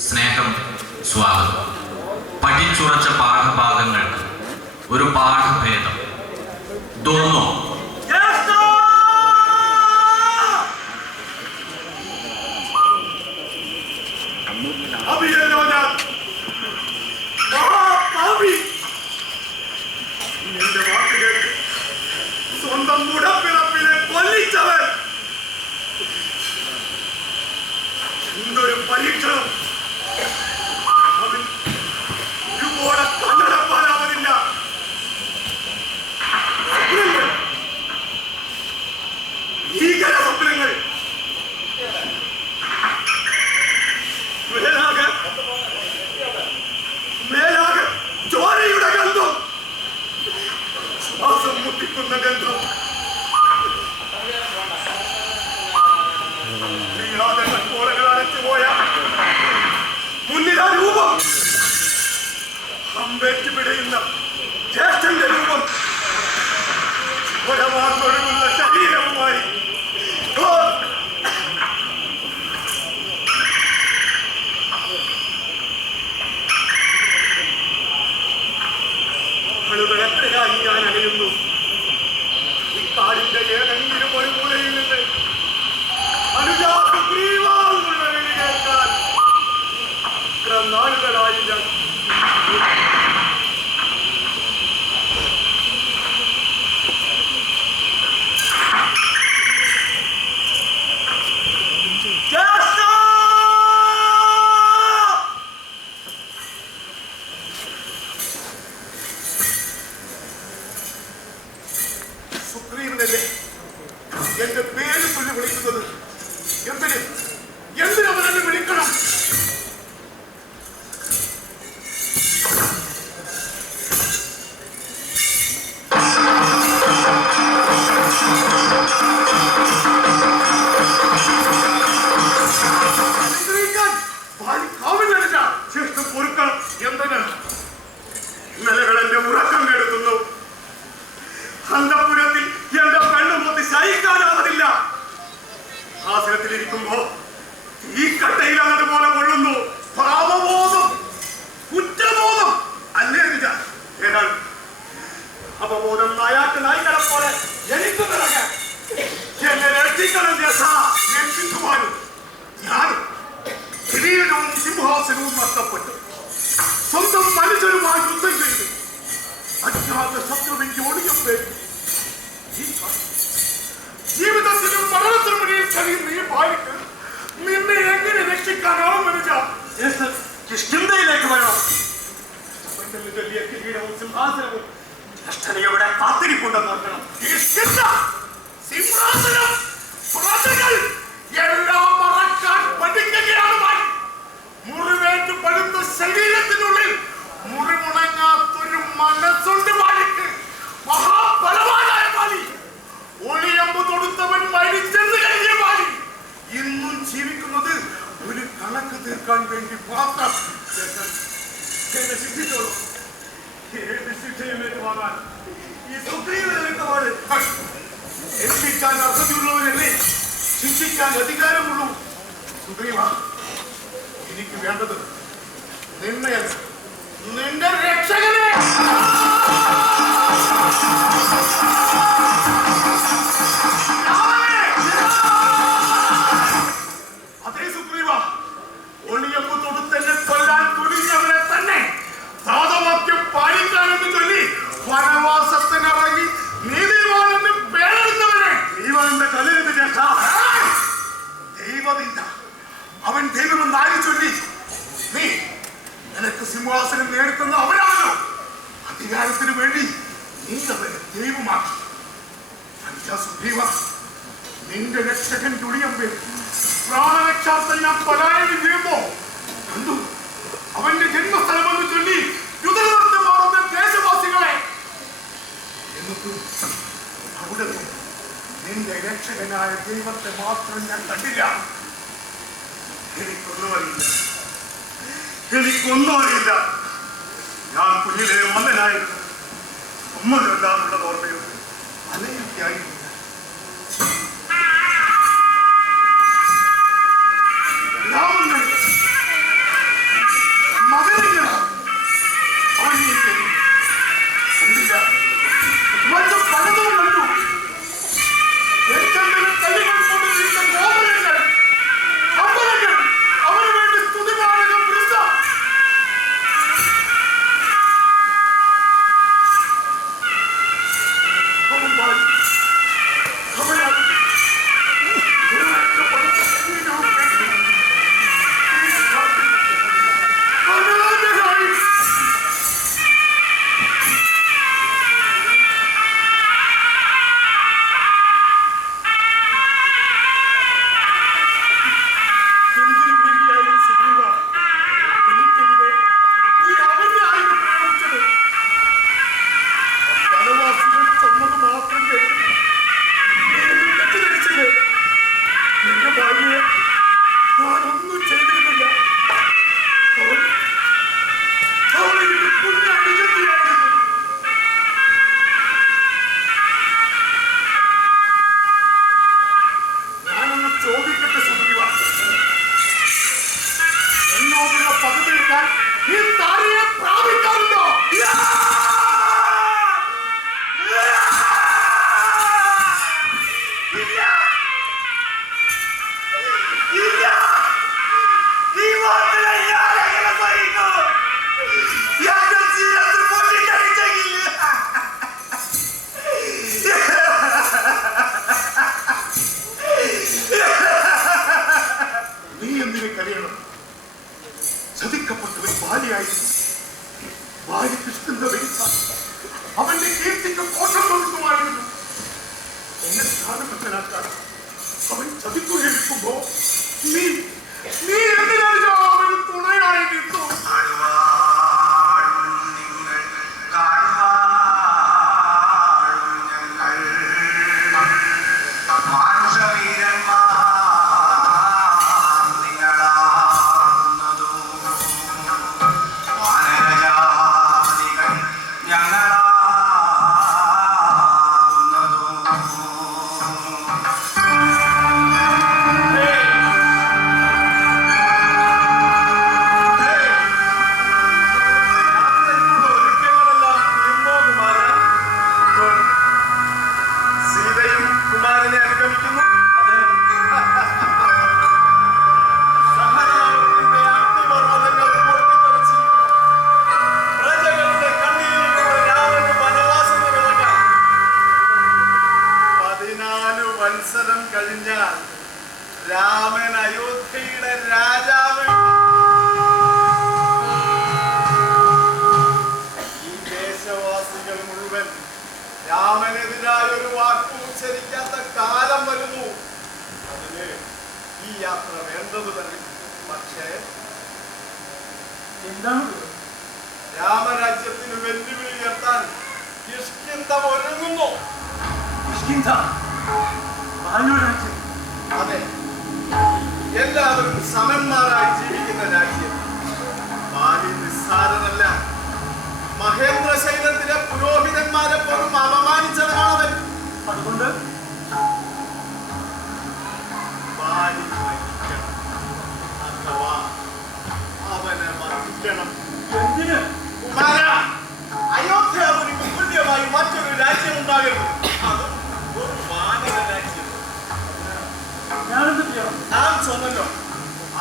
സ്നേഹം സ്വാഗതം. പഠിച്ചുറച്ച പാഠഭാഗങ്ങൾക്ക് ഒരു പാഠഭേദം. ദോന്നോ ശ്വാസം മുട്ടിക്കുന്ന ഗന്ധം അടച്ചുപോയ മുന്നിലാ രൂപം അമ്പേറ്റ് പിടയുന്ന ജ്യേഷ്ഠന്റെ രൂപം ഒരവാർന്നൊഴുകുന്ന ശരീരവുമായി വേണ്ടി മാത്രം എന്നെ ശിക്ഷിച്ചോളൂ ഏത് ശിക്ഷയും ഏറ്റുവാങ്ങാൻ ഈ സുഗ്രീവനെടുത്തപാട് ഏൽപ്പിക്കാൻ അർഹതയുള്ളവരല്ലേ ശിക്ഷിക്കാൻ അധികാരമുള്ളൂ സുഗ്രീവ എനിക്ക് വേണ്ടത് നിന്നെയല്ല നിന്റെ രക്ഷകനെ അവൻ ചൊല്ലി. നീ നിനക്ക് സിംഹാസനം നേടുത്തുന്ന അവരാണല്ലോ. അധികാരത്തിന് വേണ്ടി നീ അവനെ ദൈവമാക്കി. സുഗ്രീവ നിന്റെ രക്ഷകൻ തുണിയമ്പേ പ്രാണരക്ഷാർത്ഥം ഞാൻ പലായനം ചെയ്യുമ്പോ കണ്ടു. അവന്റെ ജന്മസ്ഥലമെന്ന് ചൊല്ലി യുദ്ധനൃത്തം മാറുന്ന ദേശവാസികളെ. എന്നിട്ട് അവിടെ നിന്റെ രക്ഷകനായ ദൈവത്തെ മാത്രം ഞാൻ കണ്ടില്ല. എനിക്കൊന്നും അറിയില്ല എനിക്കൊന്നും അറിയില്ല ഞാൻ കുഞ്ഞിലെ മന്നനായിരുന്നു ഉമ്മകളുണ്ടാകുള്ള ഓർമ്മയോ അലയൊക്കെയായിരുന്നു Anlatayım. അവന്റെ കീർത്തിക്ക് കോട്ടം കൊടുക്കുമായിരുന്നു എന്നെ സ്ഥാനപ്പെട്ടനാക്കാൻ അവൻ ചതിക്കുകയെടുക്കുമ്പോ നീ നീ എന്തിനാ അവന് തുണയായി നിൽക്കും എന്തിന് കുമാര അയോധ്യാപുരിക്ക് തുല്യമായി മറ്റൊരു രാജ്യം ഉണ്ടാകരുത്. അതും ഒരു വാനര രാജ്യം. ഞാനെന്ത് ചെയ്യണം? നാം ചൊന്നല്ലോ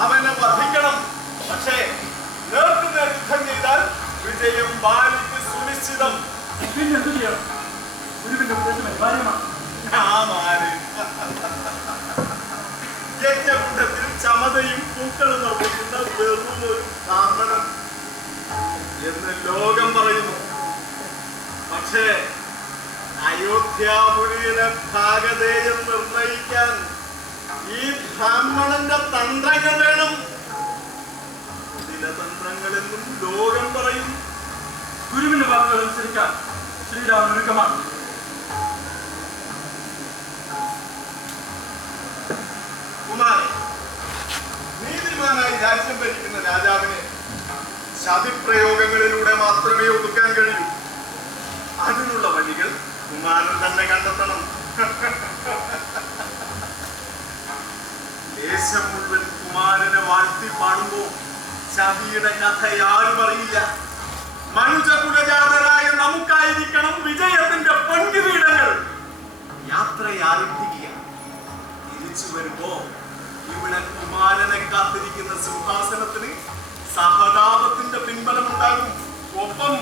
അവനെ വധിക്കണം. പക്ഷേ നേർക്കുനേർ യുദ്ധം ചെയ്താൽ വിജയം ബാലിക്ക് സുനിശ്ചിതം. പിന്നെ എന്ത് ചെയ്യണം? ഗുരുവിന്റെ ഉപദേശം അനിവാര്യമാണ് ആര്? ചമതയും പൂക്കളും നിർമ്മിക്കുന്ന വെറും ഒരു ബ്രാഹ്മണൻ എന്ന് ലോകം പറയുന്നു. പക്ഷേ അയോധ്യാപുരിയിലെ ഭാഗതേയം നിർണയിക്കാൻ ഈ ബ്രാഹ്മണന്റെ തന്ത്രങ്ങൾ വേണം. ചില തന്ത്രങ്ങളെന്നും ലോകം പറയും. ഗുരുവിന്റെ വാക്കുകൾ അനുസരിക്കാൻ ശ്രീരാമൻ ഒരുക്കമാണ്. കുമാരൻ നീതിമാനായി രാജ്യം ഭരിക്കുന്ന രാജാവിനെ ശതിപ്രയോഗങ്ങളിലൂടെ മാത്രമേ ഒതുക്കാൻ കഴിയൂ. അതിനുള്ള വഴികൾ കുമാരൻ തന്നെ കണ്ടെത്തണം. ദേശം മുഴുവൻ കുമാരനെ വാഴ്ത്തി പാടുമ്പോ ചതിയുടെ കഥ ആരും അറിയില്ല. മനുജകുലജാതരായ നമുക്കായിരിക്കണം വിജയത്തിന്റെ പൊൻകിരീടങ്ങൾ യാത്ര ആരംഭിക്കുക. തിരിച്ചു വരുമ്പോ ഇവിടെ കുമാരനെ കാത്തിരിക്കുന്ന പിൻബലമുണ്ടാകും ഒപ്പം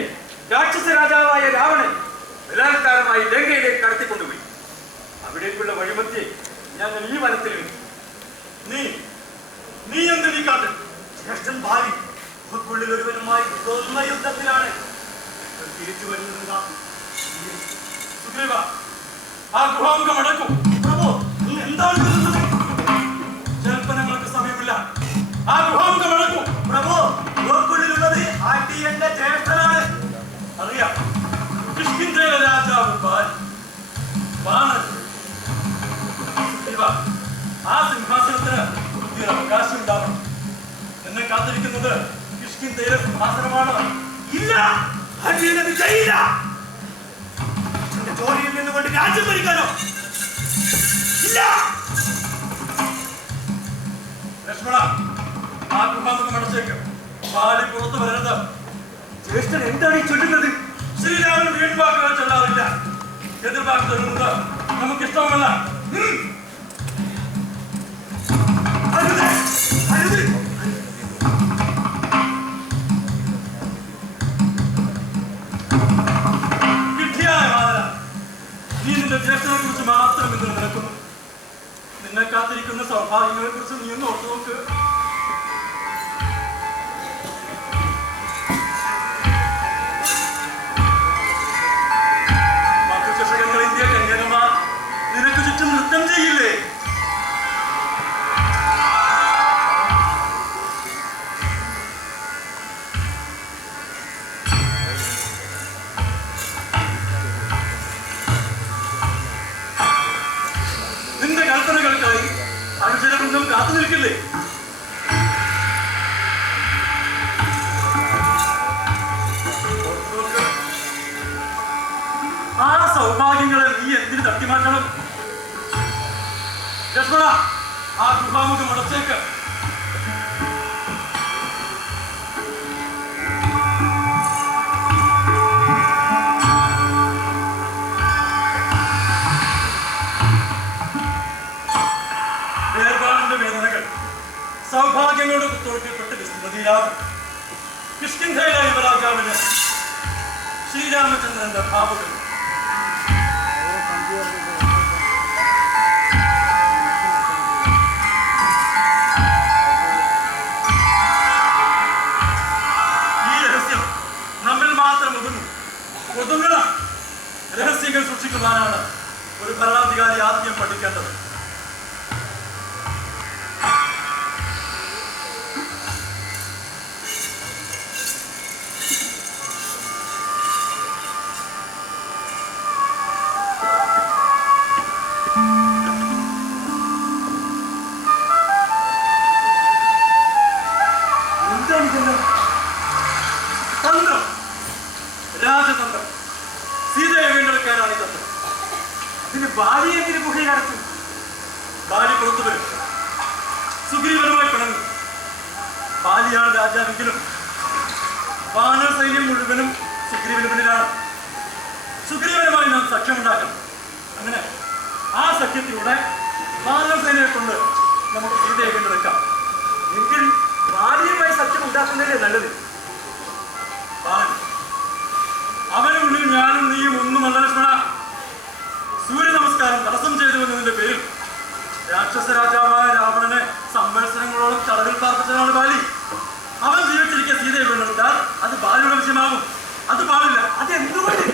ജ്യേഷ്ഠ രാക്ഷസ രാജാവായ രാവണൻ ബലാത്കാരമായി ലങ്കയിലേക്ക് കടത്തിക്കൊണ്ടുപോയി. അവിടേക്കുള്ള വഴിമധ്യേ ഞങ്ങൾ ഈ വനത്തിൽ. നീ നീ എന്ത് നീ കാട്ടൻ ഭാവി ഉൾക്കുള്ളിൽ ഒരുവനുമായി തുറന്ന യുദ്ധത്തിലാണ്. തിരിച്ചു വരുന്നത് ആ ഗുഹാമുഖം അടക്കും. പ്രഭു എന്താണ് ജൽപ്പനങ്ങൾക്ക് സമയമില്ല. ആ ഗുഹാമുഖം അടക്കും. പ്രഭു ഉൾക്കുള്ളിലുള്ളത് ആട്ടി എന്റെ ജ്യേഷ്ഠനാണ്. അറിയാം. കിഷ്കിന്ധയിലെ രാജാവ് ബാലി സുഗ്രീവ, ആ സിംഹാസനത്തിന് പുതിയ അവകാശം ഉണ്ടാവണം എന്നെ കാത്തിരിക്കുന്നത് കിഷ്കിന്ധയിലെ സിംഹാസനമാണ്. ഇല്ല! ഹരിയനത് ചെയ്യില്ല എന്റെ ചോരയിൽ നിന്നുകൊണ്ട് രാജ്യം ഭരിക്കാനോ? ഇല്ല! ലക്ഷ്മണ ആ ഗുഹാമുഖം അടച്ചേക്ക്. ബാലി പുറത്തു വരരുത്. ജ്യേഷ്ഠൻ എന്താണ് ഈ ചൊല്ലുന്നത്? ശ്രീരാമൻ വീൺവാക്കുകൾ ചൊല്ലാറില്ല എതിർവാക്ക് നമുക്ക് ഇഷ്ടമല്ല. നീ നിന്റെ ജ്യേഷ്ഠനെ കുറിച്ച് മാത്രം ഇന്ന് നിനക്കുന്നു നിന്നെ കാത്തിരിക്കുന്ന സൗഭാഗ്യങ്ങളെ കുറിച്ച് നീ ഒന്ന് ഓർത്തു നോക്ക്. കാത്തു നിൽക്കില്ലേ? ആ സൗഭാഗ്യങ്ങളെ നീ എന്തിനു തട്ടിമാറ്റണം? ലക്ഷ്മണ ആ ഗുഹാമുഖം അടച്ചേക്ക് സൗഭാഗ്യങ്ങളുടെ കുത്തൊഴുക്കപ്പെട്ട് വിസ്മൃതിയിലാകും കിഷ്കിന്ധയിലെ യുവരാജാവിന് ശ്രീരാമചന്ദ്രന്റെ ഭാവുകൾ ബാലിയാണ് രാജാവെങ്കിലും വാനർ സൈന്യം മുഴുവനും സുഗ്രീവന് പിന്നിലാണ് സുഗ്രീവനുമായി നാം സഖ്യമുണ്ടാക്കണം അങ്ങനെ ആ സഖ്യത്തിലൂടെ വാനർ സൈന്യത്തെ കൊണ്ട് നമുക്ക് സീതയെ വീണ്ടെടുക്കാം എങ്കിൽ ഭാര്യയുമായി സഖ്യം ഉണ്ടാക്കുന്നതല്ലേ നല്ലത്? അവനുള്ളിൽ അവനും ഞാനും നീയും ഒന്നുമല്ല ലക്ഷ്മണ. സൂര്യ നമസ്കാരം തടസ്സം ചെയ്തു എന്നതിന്റെ പേരിൽ രാക്ഷസ രാജാവായ രാവണനെ സംവത്സരങ്ങളോളം തടവിൽ പാർപ്പിച്ചതാണ് ബാലി. അവൻ ജീവിച്ചിരിക്കുക സീതയെ വീണ്ടെടുത്താൽ അത് ബാലിയുടെ വിഷയമാകും. അത് പാടില്ല. അത് എന്തുകൊണ്ട്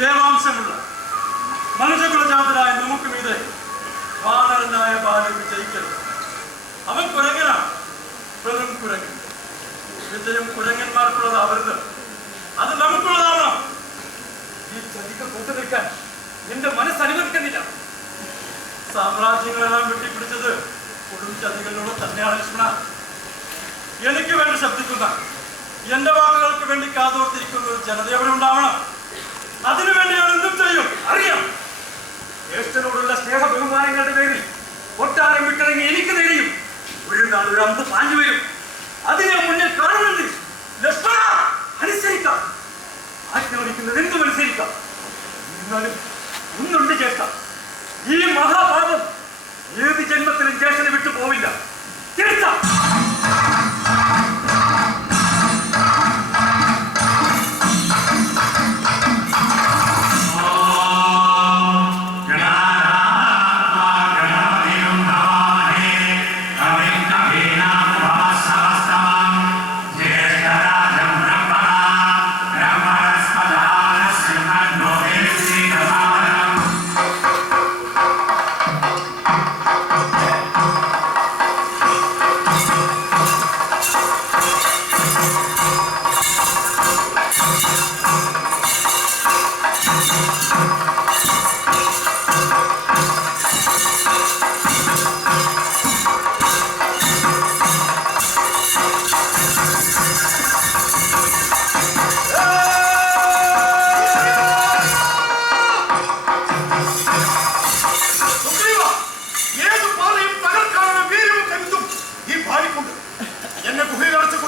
ദേവാംശമുള്ള മനുഷ്യകുലജാതരായ നമുക്ക് മീതെ വാനരനായ ബാലി വിജയിക്കരുത് അവൻ കുരങ്ങനാണ്. വെറും കുരങ്ങൻ. വിജയം കുരങ്ങന്മാർക്കുള്ളത് അത് വേണ്ടി കാതോർത്തിരിക്കുന്ന ഒരു ജനത അവിടെ ഉണ്ടാവണം. അതിനുവേണ്ടി ഞാൻ എന്തും ചെയ്യും. അറിയാം. ജ്യേഷ്ഠനോടുള്ള സ്നേഹ ബഹുമാനങ്ങളുടെ പേരിൽ ഒട്ടാരം വിട്ടിറങ്ങി എനിക്ക് നേടിയും നാൾ ഒരു അമ്പ് പാഞ്ഞു വരും. അതിനെ മുന്നിൽ കാണുന്നുണ്ട് ലക്ഷ്മണ അനുസരിക്കാം. ആജ്ഞാപിക്കുന്നത് എന്തും അനുസരിക്കാം. എന്നാലും ഒന്നുണ്ട് ജ്യേഷ്ഠ. ഈ മഹാപാപം ഏത് ജന്മത്തിലും ജ്യേഷ്ഠനെ വിട്ടു പോവില്ല ജ്യേഷ്ഠ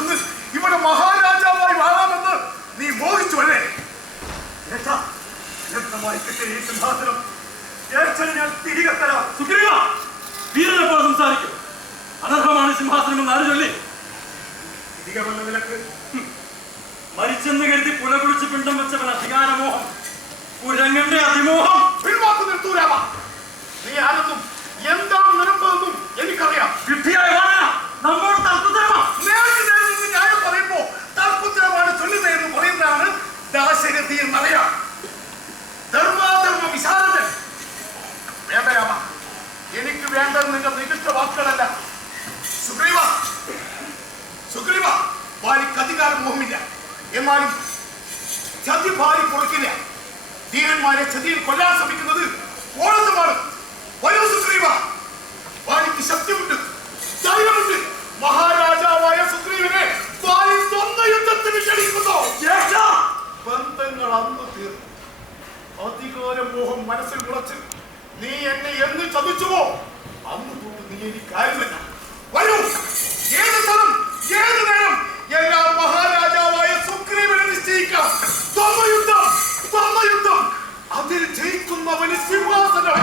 ഗുഹയിലടച്ച് ഇവിടെ മഹാരാജാവായി വാഴാമെന്ന് നീ മോഹിച്ചു അല്ലേ? സിംഹാസനം. ഞാൻ തിരികെ തരാം സുഗ്രീവ വീരനെപ്പോൾ സംസാരിക്കും. അനർഹമാണ് സിംഹാസനം എന്ന് ആര് ചൊല്ലി? തിരികെ വന്ന നിലയ്ക്ക് മരിച്ചെന്ന് കരുതി പുല പിണ്ടം വെച്ചവൻ അധികാരമോഹം. കുരങ്ങന്റെ അതിമോഹം. പിൻവാക്ക് നിർത്തു രാമ. നീ ആരെന്നും എന്താണ് നിരമ്പതെന്നും എനിക്കറിയാം. വാണന നമ്മോട് തർക്കുത്തരമാ നേർക്ക് നേരെ നിന്ന് ന്യായം പറയുമ്പോ തർക്കുത്തരമാണ് ചൊല്ലുന്നത് എന്ന് പറയുന്നതാണ് ദാശരഥി എന്നറിയാം ധർമാധർമ്മ വിശാരദൻ വേണ്ട രാമ എനിക്ക് വേണ്ടത് നിങ്ങൾ നികൃഷ്ട വാക്കുകളല്ല. സുഗ്രീവ സുഗ്രീവ ഭാര്യക്ക് അധികാരം മോഹമില്ല. എന്നാലും ചതി ഭാര്യ കുറയ്ക്കില്ല ധീരന്മാരെ ചതിയിൽ കൊല്ലാൻ ശ്രമിക്കുന്നത് ഓണത്തുമാണ് വരൂ സുഗ്രീവ ഭാര്യക്ക് ശക്തിയുണ്ട് ധൈര്യമുണ്ട്. മഹാരാജാവായ സുഗ്രീവനെ ഭാര്യ സ്വന്തം യുദ്ധത്തിന് ക്ഷണിക്കുന്നു ബന്ധങ്ങൾ അന്ന് തീർന്നു. അധികാര മോഹം മനസ്സിൽ മുളച്ച് നീ എന്നെ എന്ന് ചതിച്ചുവോ? അന്ന് തൊട്ട് നീ എനിക്ക് കാര്യമില്ല വരൂ. ഏത് സ്ഥലം? ഏത് നേരം എല്ലാം മഹാരാജാവായ സുഗ്രീവനെ നിശ്ചയിക്കാം. യുദ്ധം അതിൽ ജയിക്കുന്നവന് സിംഹാസനം.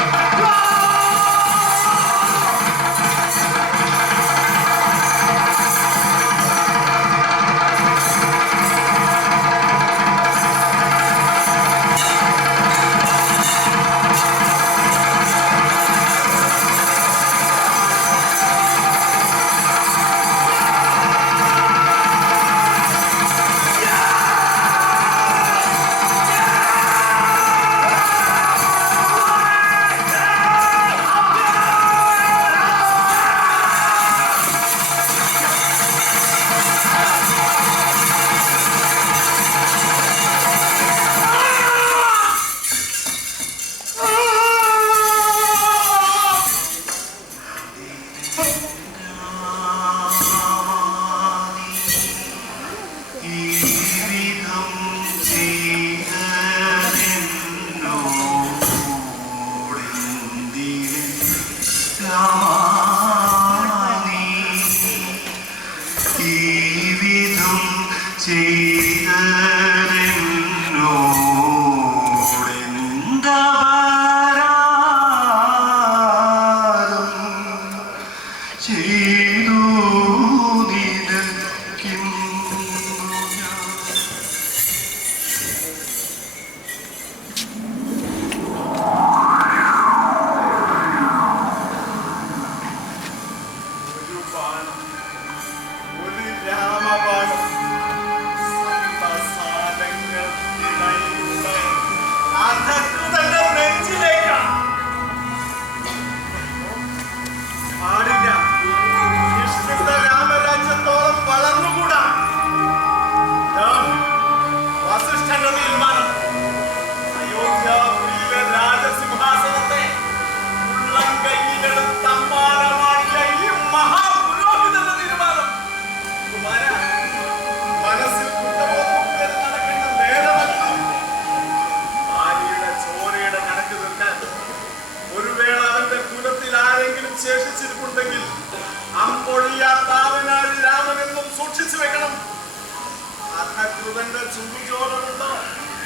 കൃപന്റെ ചുമിചോറുണ്ട്.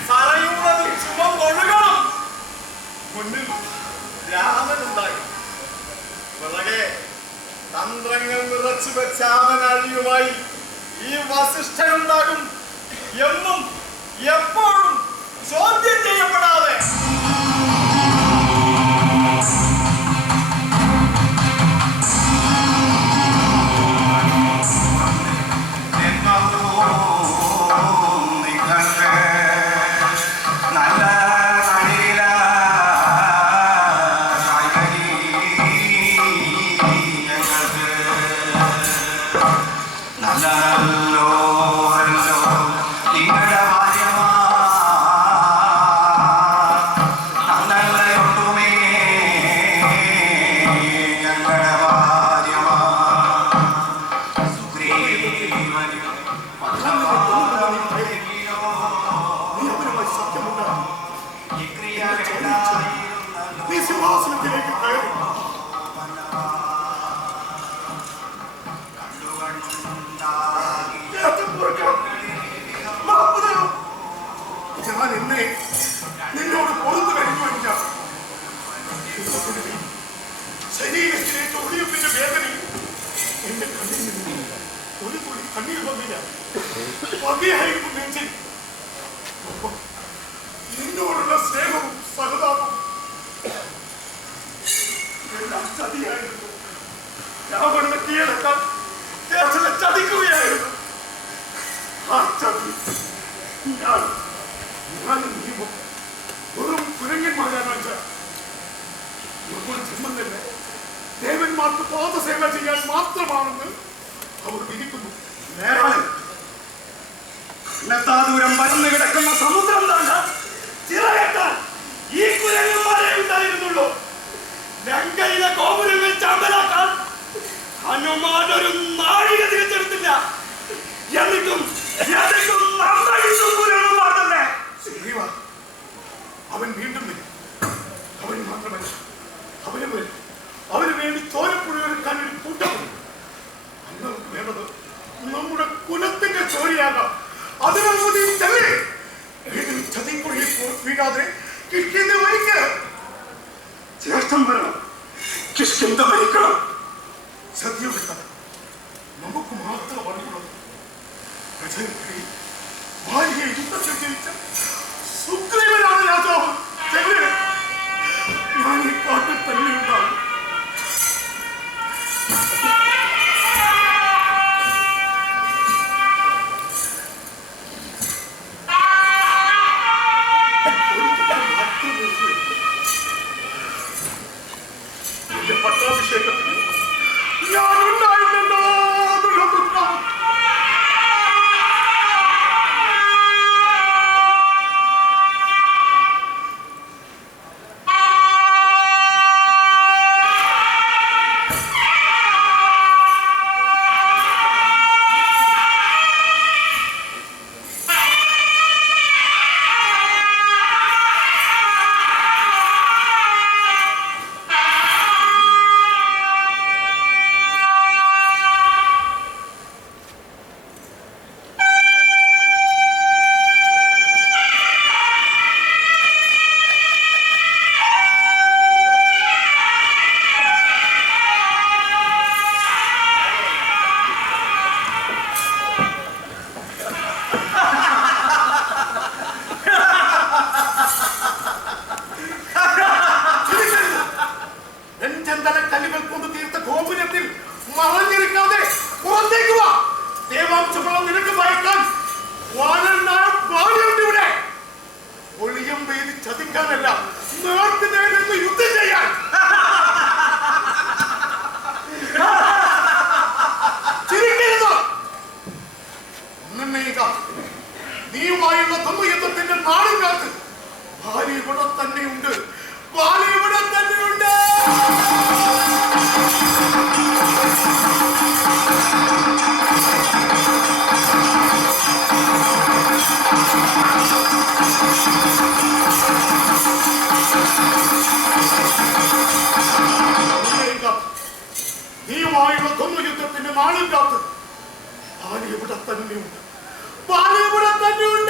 സറയുന്നത് ചുമം ഒഴുകണം. മുന്നിൽ രാമനുണ്ടായി. പിറകെ തന്ത്രങ്ങൾ നിറച്ചു വെച്ച അവനഴിയുമായി ഈ വസിഷ്ഠനുണ്ടാകും എന്നും എപ്പോഴും ചോദ്യം ചെയ്യപ്പെടാം Fuck yeah, Yapraklar bir şey yapıyor. Yarın അവൻ കാത്ത് അവൻ ഇവിടെ തന്നെയുണ്ട്? ഇവിടെ തന്നെയുണ്ട്?